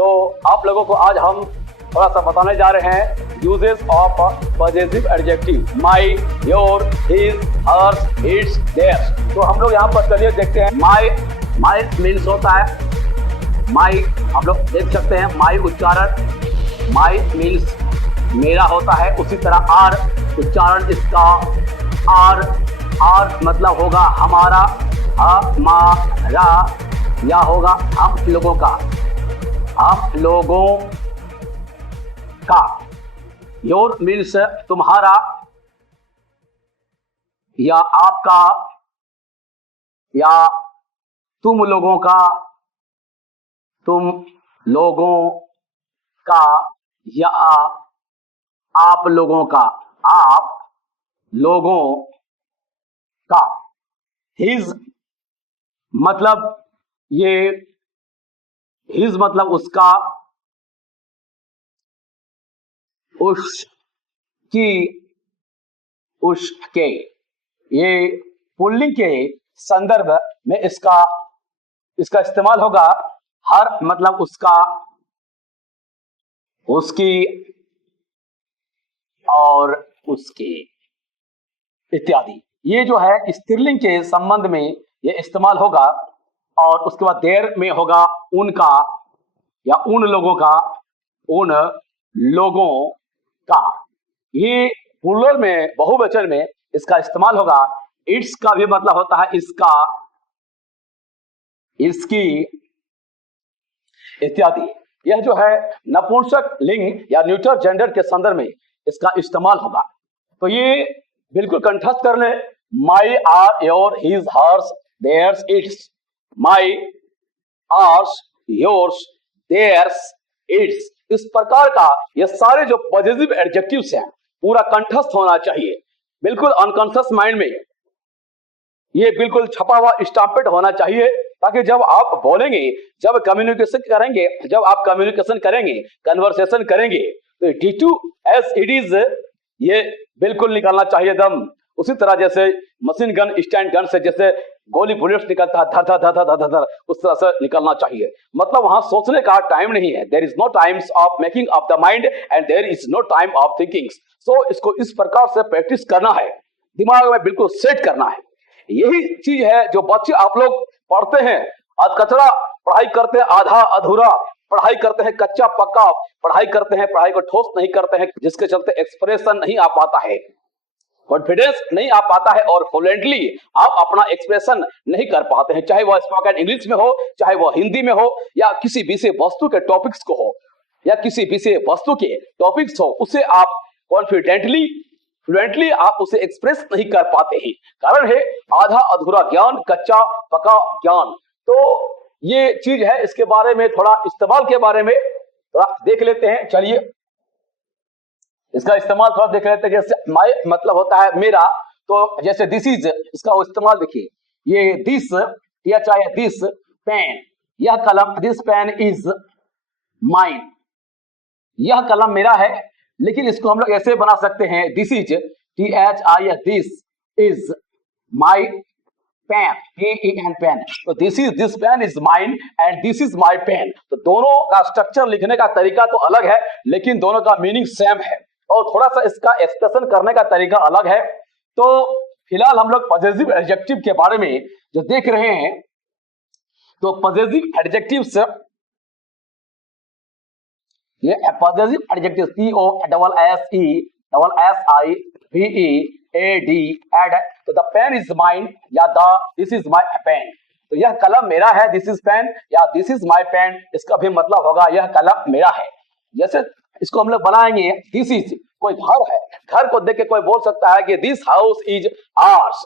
तो आप लोगों को आज हम थोड़ा सा बताने जा रहे हैं uses of positive adjective, my, your, his, hers, its, their. तो हम लोग यहाँ पर चलिए देखते हैं। माई मीन्स होता है माई, आप लोग देख सकते हैं माई उच्चारण, माई मीन्स मेरा होता है। उसी तरह आर उच्चारण इसका आर मतलब होगा हमारा, हमारा, या होगा हम लोगों का, हम लोगों का। योर मीन्स तुम्हारा या आपका या तुम लोगों का, तुम लोगों का या आप लोगों का, आप लोगों का। हिज मतलब ये, हिज मतलब उसका, उसकी, उसके। ये पुल्लिंग के संदर्भ में इसका इस्तेमाल होगा। हर मतलब उसका, उसकी और उसके इत्यादि। ये जो है स्त्रीलिंग के संबंध में ये इस्तेमाल होगा। और उसके बाद देर में होगा उनका या उन लोगों का, उन लोगों का। ये प्लूरल में, बहुवचन में इसका इस्तेमाल होगा। इट्स का भी मतलब होता है इसका, इसकी इत्यादि। यह जो है नपुंसक लिंग या न्यूट्रल जेंडर के संदर्भ में इसका इस्तेमाल होगा। तो ये बिल्कुल कंठस्थ कर ले। My, our, your, his, hers, theirs, its. My, ours, yours, theirs, its. इस प्रकार का ये सारे जो पॉजिटिव एडजेक्टिव्स हैं पूरा कंठस्थ होना चाहिए, बिल्कुल अनकॉन्शियस माइंड में ये बिल्कुल छपा हुआ स्टैम्पेड होना चाहिए, ताकि जब आप बोलेंगे, जब आप कम्युनिकेशन करेंगे, कन्वर्सेशन करेंगे, तो D2 as it is ये बिल्कुल निकालना चाहिए दम। उसी तरह जैसे मशीन गन, स्टैंड गन से जैसे गोली बुलेट्स निकलता है धर धर धर धर धर धर, उस तरह से निकलना चाहिए। मतलब वहां सोचने का टाइम नहीं है। There is no times of making of the mind and there is no time of thinking. So इसको इस प्रकार से प्रैक्टिस करना है, दिमाग में बिल्कुल सेट करना है। यही चीज है जो बच्चे आप लोग पढ़ते हैं, कचरा पढ़ाई करते हैं, आधा अधूरा पढ़ाई करते हैं, कच्चा पक्का पढ़ाई करते हैं, पढ़ाई को ठोस नहीं करते हैं, जिसके चलते एक्सप्रेशन नहीं आ पाता है, कॉन्फिडेंस नहीं आ पाता है और फ्लुएंटली आप अपना एक्सप्रेशन नहीं कर पाते हैं। चाहे वह स्पोकन इंग्लिश में हो, चाहे वह हिंदी में हो, या किसी विषय वस्तु के टॉपिक्स को हो, या किसी विषय वस्तु के टॉपिक्स हो, उसे आप कॉन्फिडेंटली, फ्लुएंटली आप उसे एक्सप्रेस नहीं कर पाते हैं। कारण है आधा अधूरा ज्ञान, कच्चा पका ज्ञान। तो ये चीज है, इसके बारे में थोड़ा इस्तेमाल के बारे में थोड़ा देख लेते हैं। चलिए इसका इस्तेमाल थोड़ा देख लेते हैं। जैसे माई मतलब होता है मेरा, तो जैसे दिस इज, इसका इस्तेमाल देखिए। ये दिस, या चाहे दिस पेन, यह कलम, दिस पेन इज माइन, यह कलम मेरा है। लेकिन इसको हम लोग ऐसे बना सकते हैं, this is, THIS, this is my pen, PEN pen. तो this pen is mine and this is my pen. तो दोनों का स्ट्रक्चर लिखने का तरीका तो अलग है, लेकिन दोनों का मीनिंग सेम है और थोड़ा सा इसका एक्सप्रेशन करने का तरीका अलग है। तो फिलहाल हम लोग पॉजिटिव एडजेक्टिव के बारे में जो देख रहे हैं, तो पॉजिटिव एडजेक्टिव्स, ये पॉजिटिव एडजेक्टिव POSSESSIVEAD, एड। तो द पेन इज माइन या दिस इज माई पेन। तो यह कलम मेरा है, दिस इज पेन, या दिस इज माई पेन, इसका भी मतलब होगा यह कलम मेरा है। जैसे इसको हम लोग बनाएंगे, दिस इज, कोई घर है, घर को देख के कोई बोल सकता है कि दिस हाउस इज आवर्स,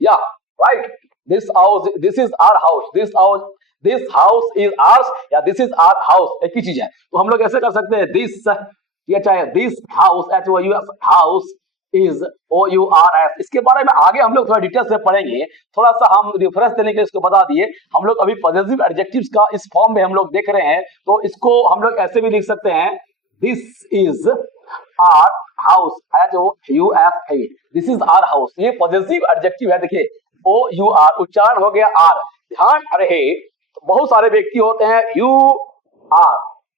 या right, this house, this is our house, this house is ours, या दिस इज आवर हाउस, एक ही चीज है। तो हम लोग ऐसे कर सकते हैं, दिस, या चाहे this house, house is OURS। इसके बारे में आगे हम लोग थोड़ा डिटेल्स में पढ़ेंगे। थोड़ा सा हम रिफरेंस देने के लिए इसको बता दिए। हम लोग अभी पॉजिटिव एडजेक्टिव्स का इस फॉर्म में हम लोग देख रहे हैं, तो इसको हम लोग ऐसे भी लिख सकते हैं, this is our house, HOUS, this is our house. ये पॉजिटिव एडजेक्टिव है। देखिए OUR उच्चारण हो गया आर, ध्यान रहे। बहुत सारे व्यक्ति होते हैं UR,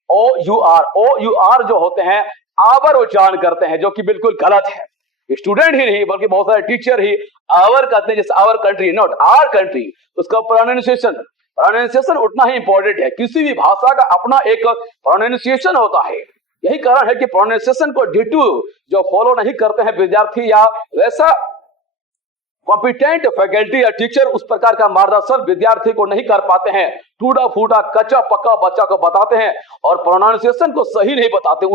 O-U-R जो होते हैं आवर उच्चारण करते हैं, जो कि बिल्कुल गलत है। स्टूडेंट ही नहीं बल्कि बहुत सारे टीचर ही आवर कहते हैं, जैसे our country, not our country. उसका प्रोनाउंसिएशन उतना ही इंपॉर्टेंट है। किसी भी भाषा का अपना एक प्रोनाउंसिएशन होता है। यही कारण है कि प्रोनाउंसिएशन को डिटू जो फॉलो नहीं करते हैं विद्यार्थी या वैसा कॉम्पिटेंट फैकल्टी या टीचर उस प्रकार का मार्गदर्शन विद्यार्थी को नहीं कर पाते हैं, टूटा फूटा कच्चा पक्का बच्चा को बताते हैं और प्रोनाउंसिएशन को सही नहीं बताते।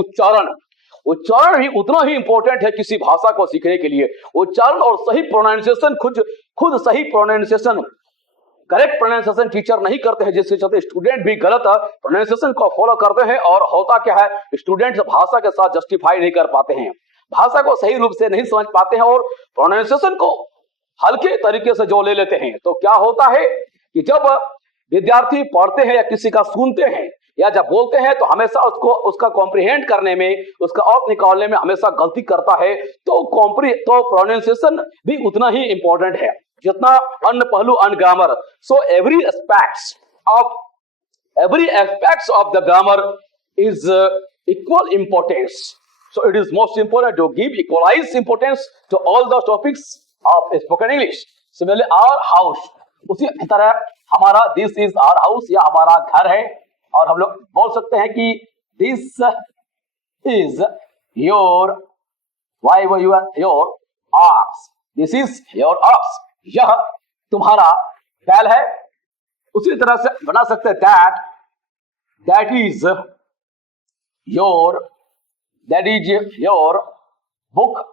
उच्चारण भी उतना ही इंपॉर्टेंट है किसी भाषा को सीखने के लिए। उच्चारण और सही प्रोनाउंसिएशन खुद सही प्रोनाउंसिएशन, करेक्ट प्रोनाउंसिएशन टीचर नहीं करते हैं, जिसके चलते स्टूडेंट भी गलत प्रोनाउंसिएशन को फॉलो करते हैं। और होता क्या है, स्टूडेंट भाषा के साथ जस्टिफाई नहीं कर पाते हैं, भाषा को सही रूप से नहीं समझ पाते हैं और प्रोनाउंसिएशन को हल्के तरीके से जो ले लेते हैं। तो क्या होता है कि जब विद्यार्थी पढ़ते हैं या किसी का सुनते हैं या जब बोलते हैं तो हमेशा उसका कॉम्प्रिहेंड करने में, उसका अर्थ निकालने में हमेशा गलती करता है। तो प्रोनाउंसिएशन भी उतना ही इंपॉर्टेंट है जितना अन्य पहलू, अन्य grammar. So every aspects of the grammar is equal importance. So it is most important to give equalize importance to all the topics of spoken English. Similarly our house, उसी तरह हमारा दिस इज आवर हाउस या हमारा घर है। और हम लोग बोल सकते हैं कि this is your ox, this is your ox, यह तुम्हारा बैल है। उसी तरह से बना सकते हैं दैट इज योर बुक।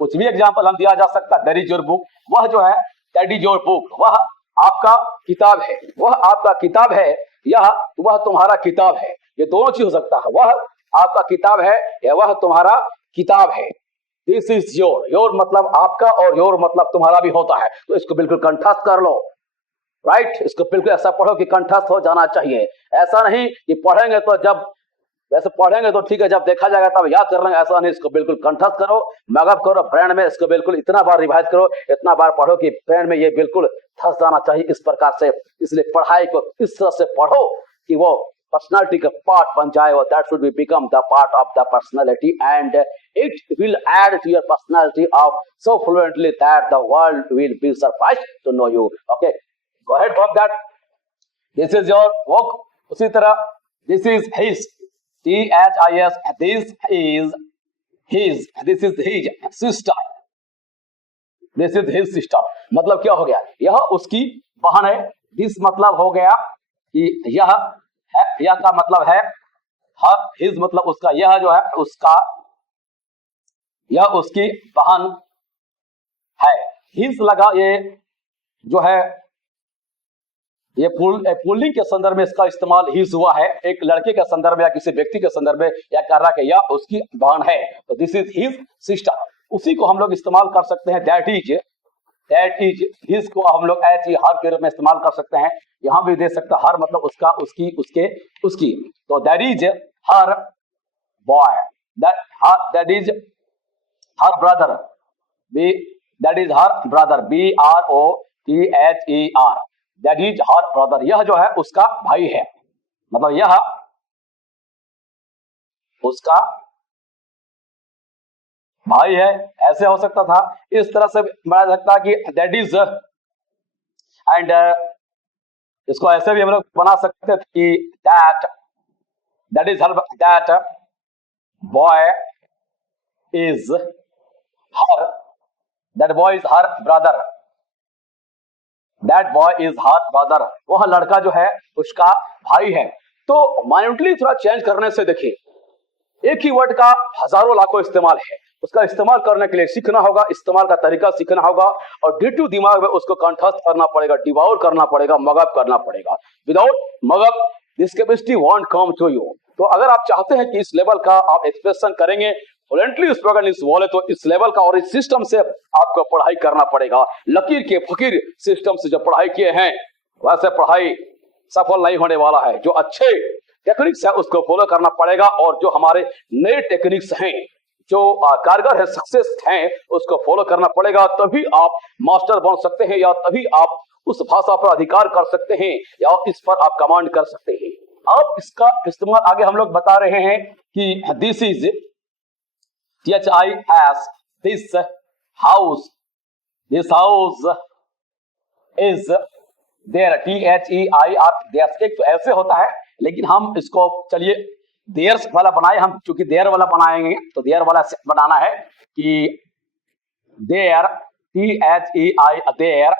कुछ भी एग्जाम्पल हम दिया जा सकता है, दैट इज योर बुक, वह जो है दैट इज योर बुक, वह आपका किताब है, वह आपका किताब है, वह तुम्हारा किताब है। ये दोनों चीज हो सकता है, वह आपका किताब है या वह तुम्हारा किताब है। दिस इज योर मतलब आपका और योर मतलब तुम्हारा भी होता है। तो इसको बिल्कुल कंठस्थ कर लो, राइट। इसको बिल्कुल ऐसा पढ़ो कि कंठस्थ हो जाना चाहिए। ऐसा नहीं कि पढ़ेंगे तो जब वैसे पढ़ेंगे तो ठीक है, जब देखा जाएगा तब याद कर लेंगे, ऐसा नहीं। इसको बिल्कुल कंठस्थ करो, मगअप करो ब्रेन में। इसको बिल्कुल इतना बार रिवाइज करो, इतना बार पढ़ो कि ब्रेन में ये बिल्कुल धंस जाना चाहिए इस प्रकार से। इसलिए पढ़ाई को इस तरह से पढ़ो कि वो पर्सनालिटी का पार्ट बन जाए, और that should be become the part of the personality and it will add to your personality of so fluently that the world will be surprised to know you. Okay, go ahead for that. This is your book. उसी तरह this is his, THIS, this is his sister, this is his sister। मतलब क्या हो गया, यह उसकी बहन है। दिस मतलब हो गया कि यह है, यह का मतलब है हर, हिज मतलब उसका, यह जो है उसका, यह उसकी बहन है। हिज लगा, ये जो है ये पुल्लिंग के संदर्भ में इसका इस्तेमाल हिज हुआ है, एक लड़के के संदर्भ में या किसी व्यक्ति के संदर्भ में, या कर रहा है यह उसकी बहन है। तो दिस इज हिज सिस्टर। उसी को हम लोग इस्तेमाल कर सकते हैं दैट इज हिज को हम लोग एच ई हर के रूप में इस्तेमाल कर सकते हैं। यहां भी दे सकते हैं हर मतलब उसका, उसकी, उसके, उसकी। तो that is her boy, that is her brother, that is her brother, BROTHER, that is her brother. यह जो है उसका भाई है, मतलब यह उसका भाई है। ऐसे हो सकता था, इस तरह से बना सकता कि दैट इज, एंड इसको ऐसे भी हम लोग बना सकते थे कि that is her, that boy is her, that boy is her brother, that boy is her brother, वह लड़का जो है उसका भाई है। तो माइन्यूटली थोड़ा चेंज करने से देखिए, एक ही वर्ड का हजारों लाखों इस्तेमाल है, उसका इस्तेमाल करने के लिए सीखना होगा, इस्तेमाल का तरीका सीखना होगा, और डिटू दिमाग में उसको कंठस्थ करना पड़ेगा, डिवाउर करना पड़ेगा, मगअप करना पड़ेगा। Without mug up this capacity won't come to you. तो अगर आप चाहते हैं कि इस लेवल का आप एक्सप्रेशन करेंगे फ्लुएंटली स्पोकन इंग्लिश बोले, तो इस लेवल का और इस सिस्टम से आपको पढ़ाई करना पड़ेगा। लकीर के फकीर सिस्टम से जब पढ़ाई किए हैं, वैसे पढ़ाई सफल नहीं होने वाला है। जो अच्छे टेक्निक्स है उसको फॉलो करना पड़ेगा, और जो हमारे नए टेक्निक्स हैं, जो कारगर है, सक्सेस हैं, उसको फॉलो करना पड़ेगा। तभी आप मास्टर बन सकते हैं, या तभी आप उस भाषा पर अधिकार कर सकते हैं, या इस पर आप कमांड कर सकते हैं। अब इसका इस्तेमाल आगे हम लोग बता रहे हैं कि this is THIS, this house, this house is their, THEIR, their एक तो ऐसे होता है, लेकिन हम इसको चलिए देयर्स वाला बनाए, हम चूंकि देयर वाला बनाएंगे तो देयर वाला बनाना है कि their, THEI, their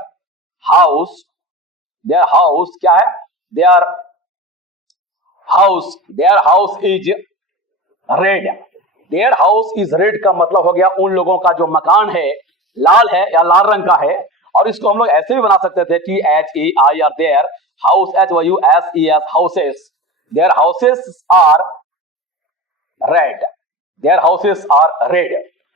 house, their house क्या है, their house is red, their house is red का मतलब हो गया उन लोगों का जो मकान है लाल है या लाल रंग का है। और इसको हम लोग ऐसे भी बना सकते थे, THEIR, their house, HOUSES, houses, their houses are red, their houses are red.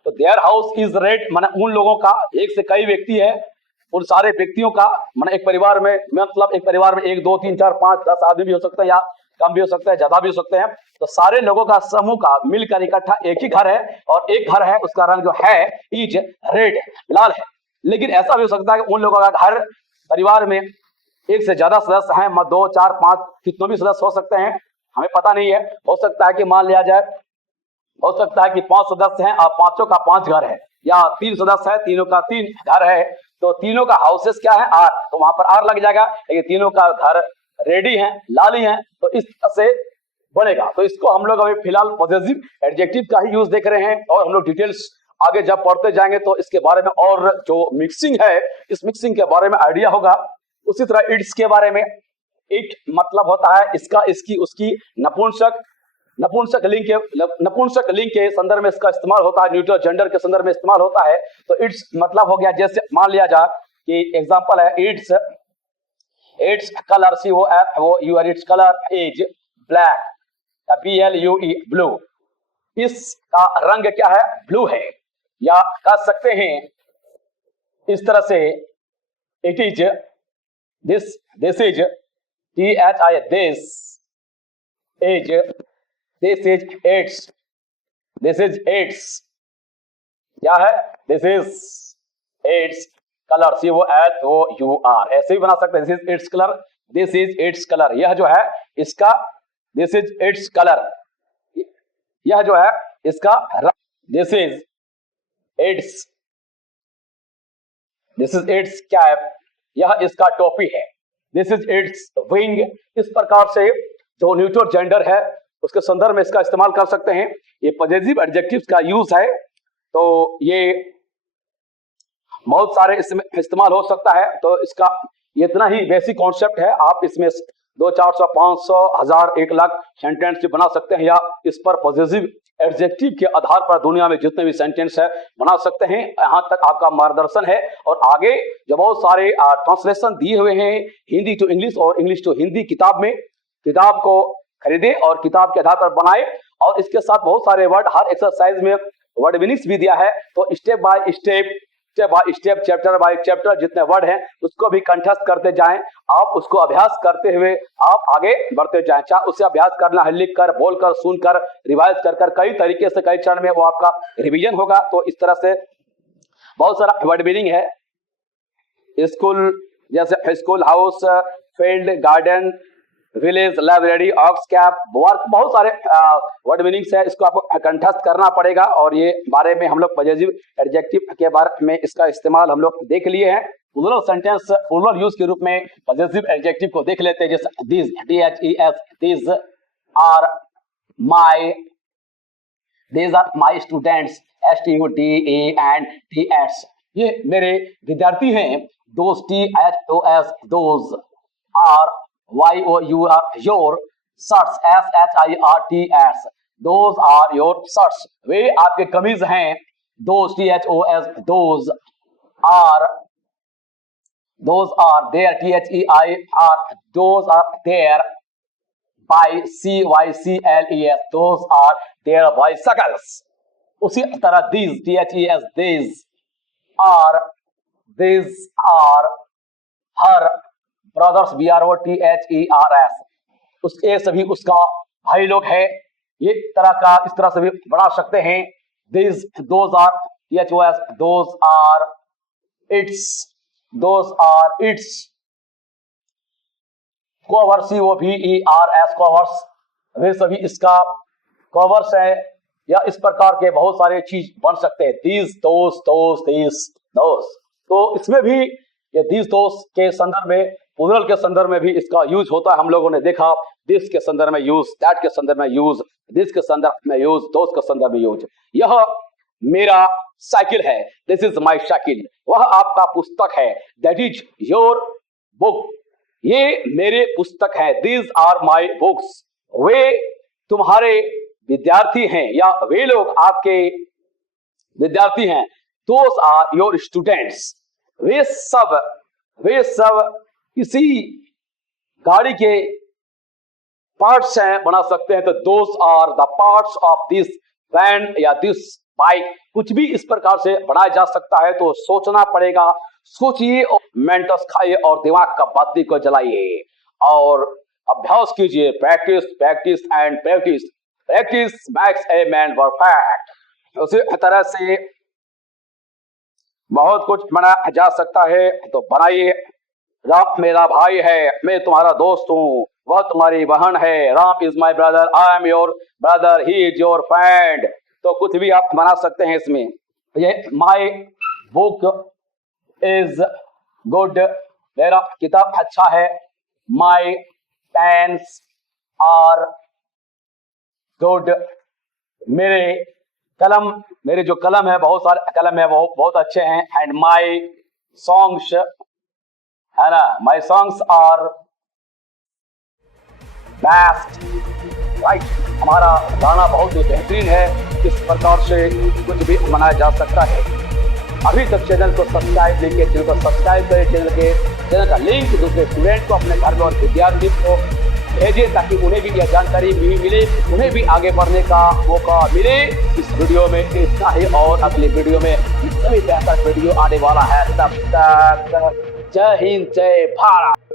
तो देयर हाउस इज रेड माने उन लोगों का, एक से कई व्यक्ति है, उन सारे व्यक्तियों का, माने एक परिवार में, मतलब एक परिवार में 1 2 3 4 5 10 आदमी भी हो सकते हैं, या कम भी हो सकते हैं, ज्यादा भी हो सकते हैं। तो सारे लोगों का समूह का मिलकर इकट्ठा एक ही घर है, और एक घर है उसका रंग जो है इज रेड, लाल है। लेकिन ऐसा भी हो सकता है कि उन लोगों का घर, परिवार में एक से ज्यादा सदस्य हैं, 2 4 5 कितने भी सदस्य हो सकते हैं, हमें पता नहीं है। हो सकता है कि मान लिया जाए, हो सकता है कि 5 सदस्य हैं और पांचों का 5 घर है, या 3 सदस्य है, तीनों का 3 घर है, तो तीनों का हाउसेस क्या है, आर, तो वहां पर आर लग जाएगा। लेकिन तीनों का घर रेडी है, लाली है, तो इस तरह से बनेगा। तो इसको हम लोग अभी फिलहाल पॉजिटिव एडजेक्टिव का ही यूज देख रहे हैं, और हम लोग डिटेल्स आगे जब पढ़ते जाएंगे तो इसके बारे में, और जो मिक्सिंग है इस मिक्सिंग के बारे में आइडिया होगा। उसी तरह इट्स के बारे में, इट मतलब होता है इसका, इसकी, उसकी, नपुंसक, नपुंसक लिंग के संदर्भ में इसका इस्तेमाल होता है, न्यूट्रल जेंडर के संदर्भ में इस्तेमाल होता है। तो इट्स मतलब हो गया, जैसे मान लिया जाए कि एग्जांपल है, its colour, COLOUR, its colour is black, BLUE, blue, इसका रंग क्या है, ब्लू है। या कह सकते हैं इस तरह से, it is this, this is THI, this is it's, this is it's क्या है, this is its colour, COLOUR, ऐसे भी बना सकते हैं, this is its colour, this is its colour, यह जो है इसका, दिस इज इट्स कलर, यह जो है इसका रंग, this is it's, this is it's cap, यह इसका टोपी है, दिस इज इट्स विंग। इस प्रकार से जो न्यूट्रल जेंडर है उसके संदर्भ में इसका इस्तेमाल कर सकते हैं। ये पॉजिटिव एडजेक्टिव्स का यूज है, तो ये बहुत सारे इसमें इस्तेमाल हो सकता है। तो इसका इतना ही बेसिक कॉन्सेप्ट है, आप इसमें 200 400 500 1000 1 लाख सेंटेंस भी बना सकते हैं, या इस पर पॉजिटिव एडजेक्टिव के आधार पर दुनिया में जितने भी सेंटेंस है बना सकते हैं। यहाँ तक आपका मार्गदर्शन है, और आगे जो बहुत सारे ट्रांसलेशन दिए हुए हैं हिंदी टू इंग्लिश और इंग्लिश टू हिंदी किताब में, किताब को खरीदे और किताब के आधार पर बनाए, और इसके साथ बहुत सारे वर्ड, हर एक्सरसाइज में वर्ड मीनिंग्स भी दिया है। तो step by step, chapter by chapter जितने वर्ड हैं उसको भी कंठस्थ करते जाएं, आप उसको अभ्यास करते हुए आप आगे बढ़ते जाएं। चाहे उससे अभ्यास करना है, लिख कर, बोल कर, सुन कर, रिवाइज कर कई तरीके से, कई चरण में वो आपका रिवीजन होगा। तो इस तरह से बहुत सारा वर्ड मीनिंग है। स्कूल जैसे school, house, field, garden, village, library, ox cap, work, बहुत सारे वर्ड मीनिंग्स है, इसको आपको कंठस्थ करना पड़ेगा। और ये बारे में हम लोग पॉजिटिव एडजेक्टिव के बारे में इसका इस्तेमाल हम लोग देख लिए हैं। प्लूरल सेंटेंस प्लूरल यूज के रूप में पॉजिटिव एडजेक्टिव को देख लेते हैं, जैसे this, THES, this are my, these are my students, STUDE and TS, ये मेरे विद्यार्थी हैं। those, THOS, those are YOUR, your shirts, SHIRTS, those are your shirts, वे आपके कमीज हैं। those, THOS, those are their, THEIR, those are their BICYCLES, those are their bicycles। उसी तरह these, THES, these are her brothers, BROTHERS, उसके सभी उसका भाई लोग हैं। ये तरह का, इस तरह से भी बढ़ा सकते हैं। these, those are, THOS, those are its, covers, COVERS covers, वे सभी इसका कवर्स है, या इस प्रकार के बहुत सारे चीज बन सकते हैं। दीज दोस्त, तो इसमें भी ये दीज दोस्त के संदर्भ में, प्लूरल के संदर्भ में भी इसका यूज होता है। हम लोगों ने देखा दिस के संदर्भ में यूज, दैट के संदर्भ में यूज, दिस के संदर्भ में यूज, दोस्त के संदर्भ में यूज। यह मेरा साइकिल है, दिस इज माई साइकिल। वह आपका पुस्तक है, दैट इज योर बुक। ये मेरे पुस्तक है, दीज आर माई बुक्स। वे तुम्हारे विद्यार्थी हैं, या वे लोग आपके विद्यार्थी हैं, दोस आर योर स्टूडेंट्स। वे सब किसी गाड़ी के पार्ट्स हैं, बना सकते हैं। तो those are the parts of this van या दिस बाइक, कुछ भी इस प्रकार से बनाया जा सकता है। तो सोचना पड़ेगा, सोचिए और मेंटस खाइए और दिमाग का बत्ती को जलाइए और अभ्यास कीजिए। Practice and practice max a man perfect. उसी तरह से बहुत कुछ बनाया जा सकता है, तो बनाइए। राम मेरा भाई है, मैं तुम्हारा दोस्त हूँ, वह तुम्हारी बहन है। Ram is my brother, I am your brother, he is your friend. तो कुछ भी आप बना सकते हैं इसमें। ये माई बुक इज गुड, मेरा किताब अच्छा है। माई पेन्स आर गुड, मेरे जो कलम है, बहुत सारे कलम है, वो बहुत अच्छे हैं। एंड माई सॉन्ग्स, है ना, my songs are best, right. हमारा गाना बहुत ही बेहतरीन है। इस प्रकार से कुछ भी मनाया जा सकता है। अभी तक चैनल को सब्सक्राइब नहीं किया, चैनल को सब्सक्राइब करें। चैनल का लिंक दूसरे स्टूडेंट को, अपने घर में और विद्यार्थी को भेजिए, ताकि उन्हें भी यह जानकारी भी मिले, उन्हें भी आगे बढ़ने का मौका मिले। इस वीडियो में इतना ही, और अगले वीडियो में इससे भी बेहतर वीडियो आने वाला है। तब तक जय हिंद, जय भारत।